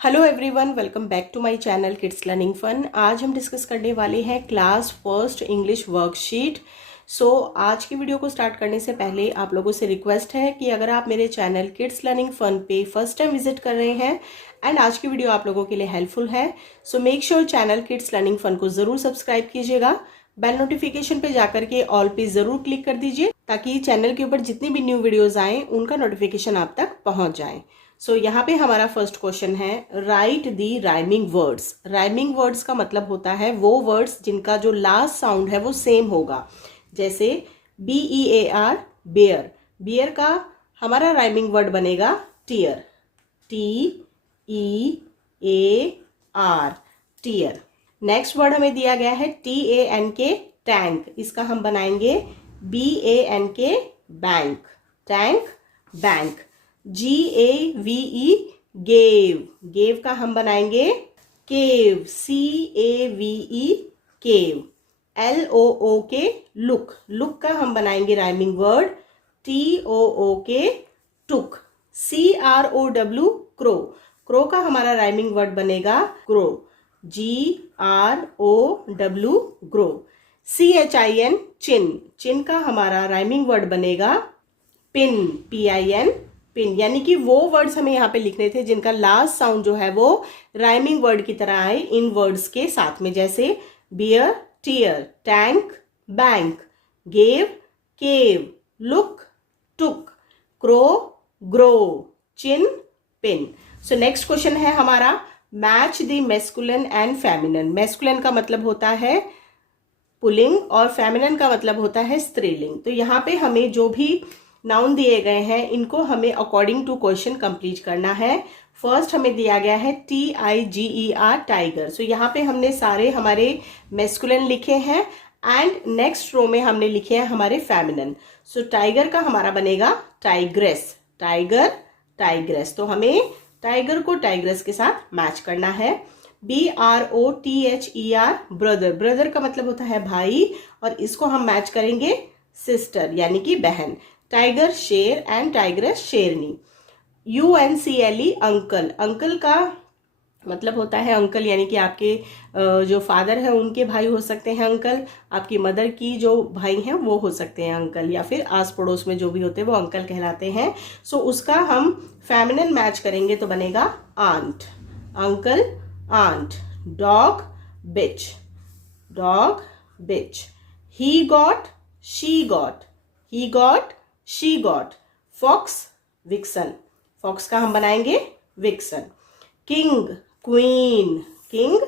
Hello everyone, welcome back to my channel kids learning fun. आज हम discuss करने वाले हैं क्लास फर्स्ट इंग्लिश वर्कशीट। आज की वीडियो को स्टार्ट करने से पहले आप लोगों से रिक्वेस्ट है कि अगर आप मेरे चैनल किड्स लर्निंग फन पे फर्स्ट टाइम विजिट कर रहे हैं एंड आज की वीडियो आप लोगों के लिए हेल्पफुल है, so make sure channel kids learning fun को जरूर सब्सक्राइब कीजिएगा। बेल नोटिफिकेशन पे जाकर के ऑल पे जरूर क्लिक कर दीजिए ताकि चैनल के ऊपर जितनी भी न्यू वीडियोज आए उनका नोटिफिकेशन आप तक पहुंच जाए। यहाँ पे हमारा फर्स्ट क्वेश्चन है, राइट दी राइमिंग वर्ड्स। राइमिंग वर्ड्स का मतलब होता है वो वर्ड्स जिनका जो लास्ट साउंड है वो सेम होगा। जैसे BEAR बेयर, बियर का हमारा राइमिंग वर्ड बनेगा tear, TEAR tear. Next word हमें दिया गया है TANK टैंक, इसका हम बनाएंगे BANK bank, tank bank. GAVE gave, gave का हम बनाएंगे केव, CAVE केव। LOOK लुक, लुक का हम बनाएंगे राइमिंग वर्ड TOOK टुक। CROW क्रो, क्रो का हमारा राइमिंग वर्ड बनेगा ग्रो, GROW ग्रो। CHIN चिन, चिन का हमारा राइमिंग वर्ड बनेगा पिन, PIN पिन। यानी कि वो वर्ड्स हमें यहाँ पे लिखने थे जिनका लास्ट साउंड जो है वो राइमिंग वर्ड की तरह आए इन वर्ड्स के साथ में। जैसे bear tear, tank bank, gave cave, look took, crow grow, chin pin. Next question है हमारा, match the masculine and feminine. Masculine का मतलब होता है पुल्लिंग और फेमिनिन का मतलब होता है स्त्रीलिंग। तो यहाँ पे हमें जो भी नाउन दिए गए हैं इनको हमें अकॉर्डिंग टू क्वेश्चन कंप्लीट करना है। फर्स्ट हमें दिया गया है TIGER टाइगर। यहाँ पे हमने सारे हमारे मैस्कुलिन लिखे हैं एंड नेक्स्ट रो में हमने लिखे हैं हमारे फेमिनिन। टाइगर का हमारा बनेगा टाइग्रेस, टाइगर टाइग्रेस। तो हमें टाइगर को टाइग्रेस के साथ मैच करना है। BROTHER ब्रदर, ब्रदर का मतलब होता है भाई और इसको हम मैच करेंगे सिस्टर यानी कि बहन। टाइगर शेर एंड टाइग्रेस शेरनी। UNCLE अंकल, अंकल का मतलब होता है अंकल यानी कि आपके जो फादर है उनके भाई हो सकते हैं अंकल, आपकी मदर की जो भाई हैं वो हो सकते हैं अंकल, या फिर आस पड़ोस में जो भी होते हैं वो अंकल कहलाते हैं। उसका हम फेमिनिन मैच करेंगे तो बनेगा aunt, uncle aunt. Dog bitch, dog bitch. He goat she goat, he goat she goat. Fox vixen, fox का हम बनाएंगे vixen. King queen, king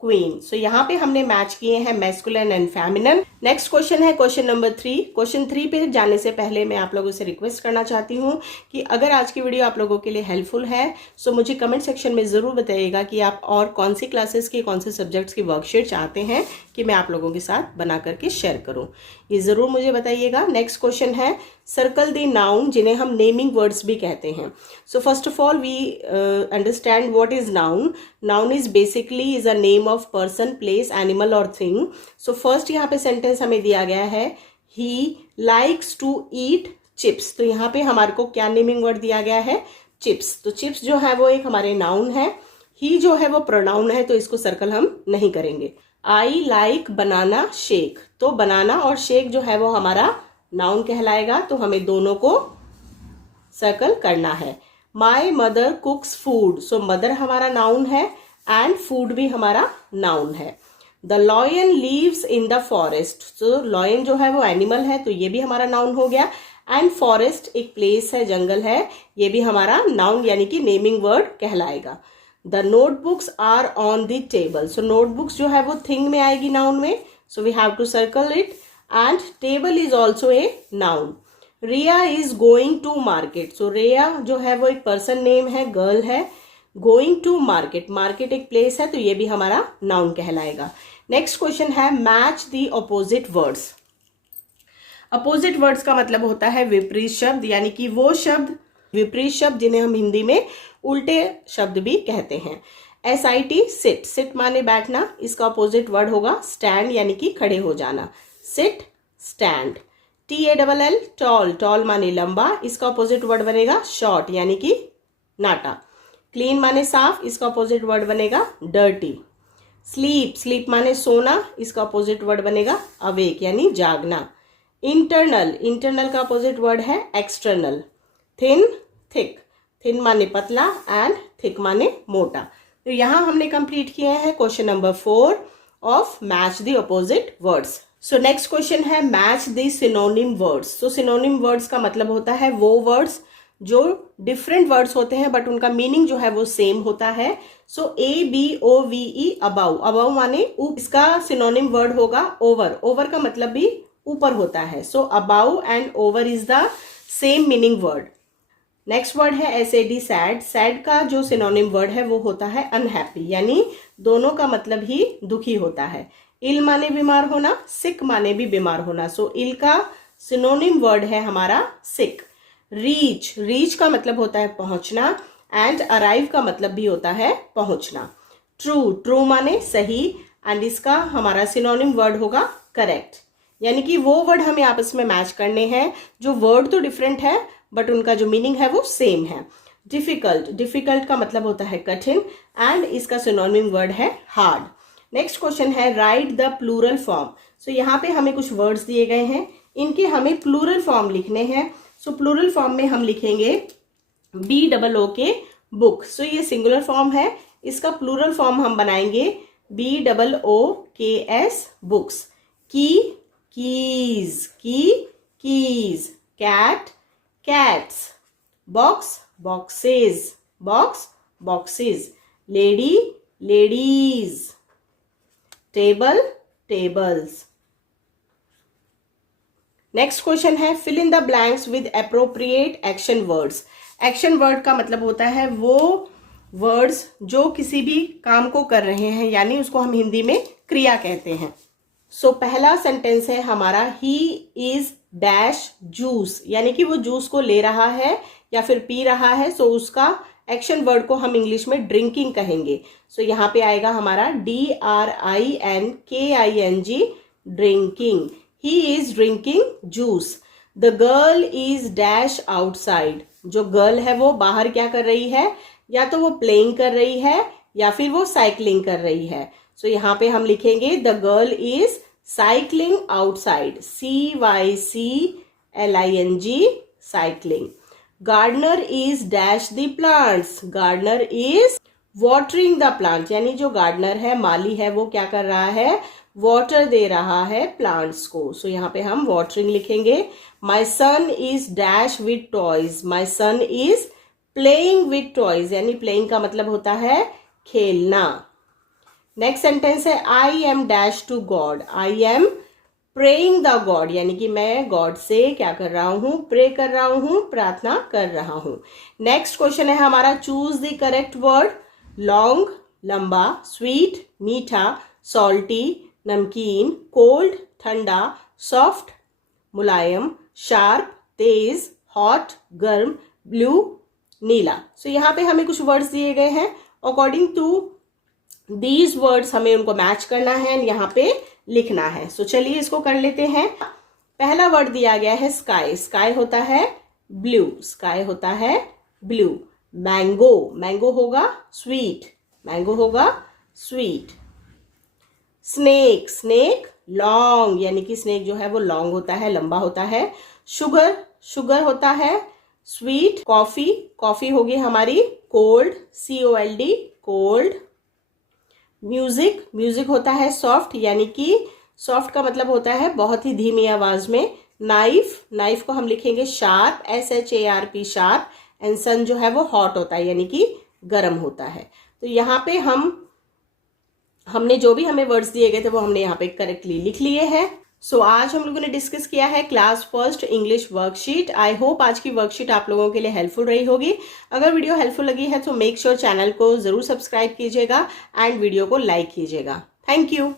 queen. यहाँ पे हमने मैच किए हैं masculine and feminine. Next question है क्वेश्चन नंबर 3। क्वेश्चन 3 पे जाने से पहले मैं आप लोगों से रिक्वेस्ट करना चाहती हूँ कि अगर आज की वीडियो आप लोगों के लिए हेल्पफुल है मुझे कमेंट सेक्शन में जरूर बताइएगा कि आप और कौन सी क्लासेस के कौन से सब्जेक्ट्स की वर्कशीट चाहते हैं कि मैं आप लोगों के साथ बना करके शेयर करूँ, ये जरूर मुझे बताइएगा। नेक्स्ट क्वेश्चन है, सर्कल द नाउन जिन्हें हम नेमिंग वर्ड्स भी कहते हैं। First of all we understand what is noun. Noun is basically is a name of person, place, animal और थिंग। फर्स्ट यहाँ पे सेंटेंस हमें दिया गया है, he likes to eat chips. तो यहाँ पे हमारे को क्या नेमिंग वर्ड दिया गया है, चिप्स। तो चिप्स जो है वो एक हमारे नाउन है, ही जो है वो प्रोनाउन है तो इसको सर्कल हम नहीं करेंगे। आई लाइक बनाना शेक, तो बनाना और शेक जो है वो हमारा नाउन कहलाएगा तो हमें दोनों को सर्कल करना है। माई मदर कुक्स फूड, मदर हमारा नाउन है एंड फूड भी हमारा नाउन है। The lion leaves in the forest, lion जो है वो एनिमल है तो ये भी हमारा नाउन हो गया। एंड फॉरेस्ट एक प्लेस है, जंगल है, ये भी हमारा नाउन यानी कि नेमिंग वर्ड कहलाएगा। The notebooks are on the table, notebooks जो है वो थिंग में आएगी नाउन में, we have to circle it. And table is also a noun. Riya is going to market, Riya जो है वो एक पर्सन नेम है, गर्ल है। गोइंग टू मार्केट, मार्केट एक प्लेस है तो ये भी हमारा नाउन कहलाएगा। नेक्स्ट क्वेश्चन है, match the opposite words. Opposite words का मतलब होता है विपरीत शब्द, यानी कि वो शब्द, विपरीत शब्द जिन्हें हम हिंदी में उल्टे शब्द भी कहते हैं। SIT सिट, सिट माने बैठना, इसका अपोजिट वर्ड होगा स्टैंड यानी कि खड़े हो जाना, sit stand. TALL tall, tall माने लंबा, इसका अपोजिट वर्ड बनेगा शॉर्ट यानी कि नाटा। क्लीन माने साफ, इसका अपोजिट वर्ड बनेगा डर्टी। स्लीप, स्लीप माने सोना, इसका अपोजिट वर्ड बनेगा अवेक यानी जागना। इंटरनल, इंटरनल का अपोजिट वर्ड है एक्सटर्नल। थिन, थिक, थिन माने पतला एंड थिक माने मोटा। तो यहाँ हमने कंप्लीट किए हैं question number 4 of match the opposite words. So next question है मैच द सिनोनिम वर्ड्स। तो सिनोनिम वर्ड्स का मतलब होता है वो वर्ड्स जो डिफरेंट वर्ड्स होते हैं बट उनका मीनिंग जो है वो सेम होता है। सो ABOVE, अबाउ, अबाउ माने इसका सिनोनिम वर्ड होगा ओवर, ओवर का मतलब भी ऊपर होता है। So above and over is the same meaning word. Next word है SAD, सैड। सैड का जो सिनोनिम वर्ड है वो होता है अनहैप्पी, यानी दोनों का मतलब ही दुखी होता है। इल माने बीमार होना, सिक माने भी बीमार होना। सो इल का सिनोनिम वर्ड है हमारा सिक। रीच, रीच का मतलब होता है पहुंचना एंड अराइव का मतलब भी होता है पहुंचना। ट्रू, ट्रू माने सही एंड इसका हमारा सिनोनिम वर्ड होगा करेक्ट, यानी कि वो वर्ड हमें आपस में मैच करने हैं जो वर्ड तो डिफरेंट है बट उनका जो मीनिंग है वो सेम है। डिफिकल्ट, डिफिकल्ट का मतलब होता है कठिन एंड इसका सिनोनिम वर्ड है हार्ड। नेक्स्ट क्वेश्चन है राइट द प्लूरल फॉर्म। सो यहाँ पे हमें कुछ वर्ड्स दिए गए हैं, इनके हमें प्लूरल फॉर्म लिखने हैं। सो प्लूरल फॉर्म में हम लिखेंगे BOOK बुक। सो ये सिंगुलर फॉर्म है, इसका प्लूरल फॉर्म हम बनाएंगे BOOKS books. Key, keys, key, keys. Cat, cats, box, boxes, box, boxes। lady, ladies। table, tables। Next question है fill in the blanks with appropriate action words. Action word का मतलब होता है वो वर्ड्स जो किसी भी काम को कर रहे हैं, यानी उसको हम हिंदी में क्रिया कहते हैं। सो पहला सेंटेंस है हमारा ही इज डैश जूस, यानी कि वो जूस को ले रहा है या फिर पी रहा है। सो उसका एक्शन वर्ड को हम इंग्लिश में ड्रिंकिंग कहेंगे। सो यहाँ पे आएगा हमारा DRINKING, drinking. He is drinking juice. The girl is dash outside, जो गर्ल है वो बाहर क्या कर रही है, या तो वो प्लेइंग कर रही है या फिर वो साइकिलिंग कर रही है। सो यहाँ पे हम लिखेंगे the girl is cycling outside, CYCLING, cycling. Gardener is dash the plants, gardener is watering the plant, यानी जो गार्डनर है, माली है, वो क्या कर रहा है, वाटर दे रहा है प्लांट्स को। सो यहाँ पे हम वाटरिंग लिखेंगे। My son is dash with toys, my son is playing with toys, यानी प्लेइंग का मतलब होता है खेलना। नेक्स्ट सेंटेंस है I am dash to God, I am praying the God, यानी कि मैं गॉड से क्या कर रहा हूं, प्रे कर रहा हूं, प्रार्थना कर रहा हूं। नेक्स्ट क्वेश्चन है हमारा choose the correct word. Long, लंबा। स्वीट, मीठा। सॉल्टी, नमकीन। कोल्ड, ठंडा। सॉफ्ट, मुलायम। शार्प, तेज। हॉट, गर्म। ब्लू, नीला। सो यहाँ पे हमें कुछ वर्ड्स दिए गए हैं, अकॉर्डिंग टू दीज वर्ड्स हमें उनको मैच करना है, यहाँ पे लिखना है। सो चलिए इसको कर लेते हैं। पहला वर्ड दिया गया है स्काई, स्काई होता है ब्लू, स्काई होता है ब्लू। मैंगो, मैंगो होगा स्वीट, मैंगो होगा स्वीट। स्नेक, स्नेक लॉन्ग, यानी कि स्नेक जो है वो लॉन्ग होता है, लंबा होता है। शुगर, शुगर होता है स्वीट। कॉफी, कॉफी होगी हमारी cold, COLD, cold. Music, music होता है सॉफ्ट, यानी कि सॉफ्ट का मतलब होता है बहुत ही धीमी आवाज में। नाइफ, नाइफ को हम लिखेंगे शार्प, SHARP, शार्प। एंड सन जो है वो हॉट होता है, यानी कि गर्म होता है। तो यहाँ पे हमने जो भी हमें वर्ड्स दिए गए थे वो हमने यहाँ पे करेक्टली लिख लिए हैं। सो आज हम लोगों ने डिस्कस किया है class first English worksheet. I hope आज की वर्कशीट आप लोगों के लिए हेल्पफुल रही होगी। अगर वीडियो हेल्पफुल लगी है तो मेक श्योर चैनल को जरूर सब्सक्राइब कीजिएगा एंड वीडियो को लाइक कीजिएगा। Thank you.